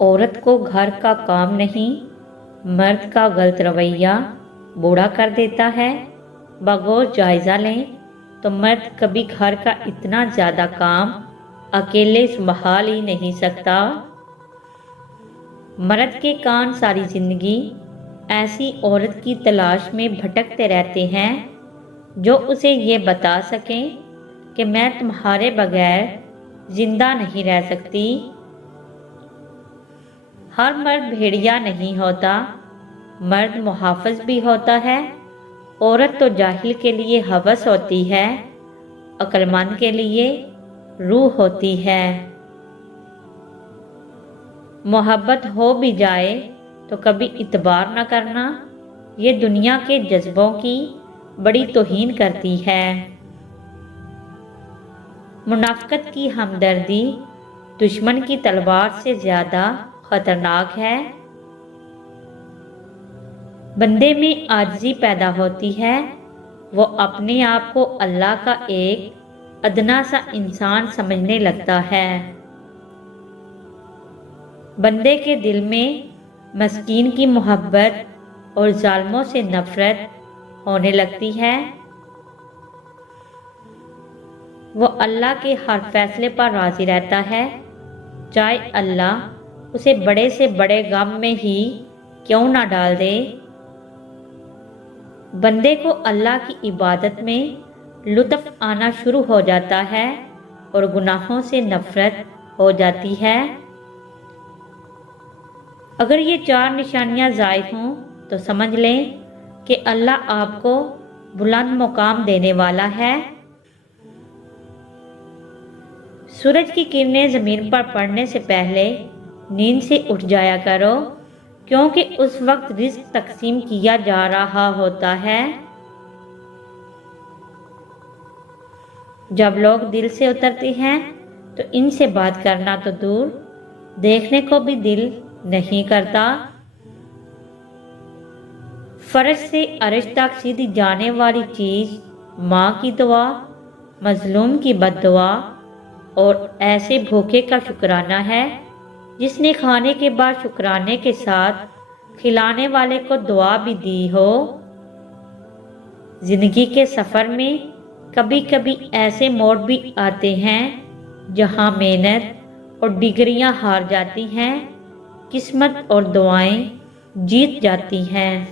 عورت کو گھر کا کام نہیں، مرد کا غلط رویہ بوڑھا کر دیتا ہے۔ بغور جائزہ لیں تو مرد کبھی گھر کا اتنا زیادہ کام اکیلے سنبھال ہی نہیں سکتا۔ مرد کے کان ساری زندگی ایسی عورت کی تلاش میں بھٹکتے رہتے ہیں جو اسے یہ بتا سکیں کہ میں تمہارے بغیر زندہ نہیں رہ سکتی۔ ہر مرد بھیڑیا نہیں ہوتا، مرد محافظ بھی ہوتا ہے۔ عورت تو جاہل کے لیے ہوس ہوتی ہے، عقل مند کے لیے روح ہوتی ہے۔ محبت ہو بھی جائے تو کبھی اعتبار نہ کرنا، یہ دنیا کے جذبوں کی بڑی توہین کرتی ہے۔ منافقت کی ہمدردی دشمن کی تلوار سے زیادہ خطرناک ہے۔ بندے میں عاجزی پیدا ہوتی ہے، وہ اپنے آپ کو اللہ کا ایک ادنا سا انسان سمجھنے لگتا ہے۔ بندے کے دل میں مسکین کی محبت اور ظالموں سے نفرت ہونے لگتی ہے۔ وہ اللہ کے ہر فیصلے پر راضی رہتا ہے، چاہے اللہ اسے بڑے سے بڑے غم میں ہی کیوں نہ ڈال دے۔ بندے کو اللہ کی عبادت میں لطف آنا شروع ہو جاتا ہے اور گناہوں سے نفرت ہو جاتی ہے۔ اگر یہ چار نشانیاں ظاہر ہوں تو سمجھ لیں کہ اللہ آپ کو بلند مقام دینے والا ہے۔ سورج کی کرنیں زمین پر پڑنے سے پہلے نیند سے اٹھ جایا کرو، کیونکہ اس وقت رزق تقسیم کیا جا رہا ہوتا ہے۔ جب لوگ دل سے اترتے ہیں تو ان سے بات کرنا تو دور، دیکھنے کو بھی دل نہیں کرتا۔ فرش سے عرش تک سیدھی جانے والی چیز ماں کی دعا، مظلوم کی بد دعا اور ایسے بھوکے کا شکرانہ ہے جس نے کھانے کے بعد شکرانے کے ساتھ کھلانے والے کو دعا بھی دی ہو۔ زندگی کے سفر میں کبھی کبھی ایسے موڑ بھی آتے ہیں جہاں محنت اور ڈگریاں ہار جاتی ہیں، قسمت اور دعائیں جیت جاتی ہیں۔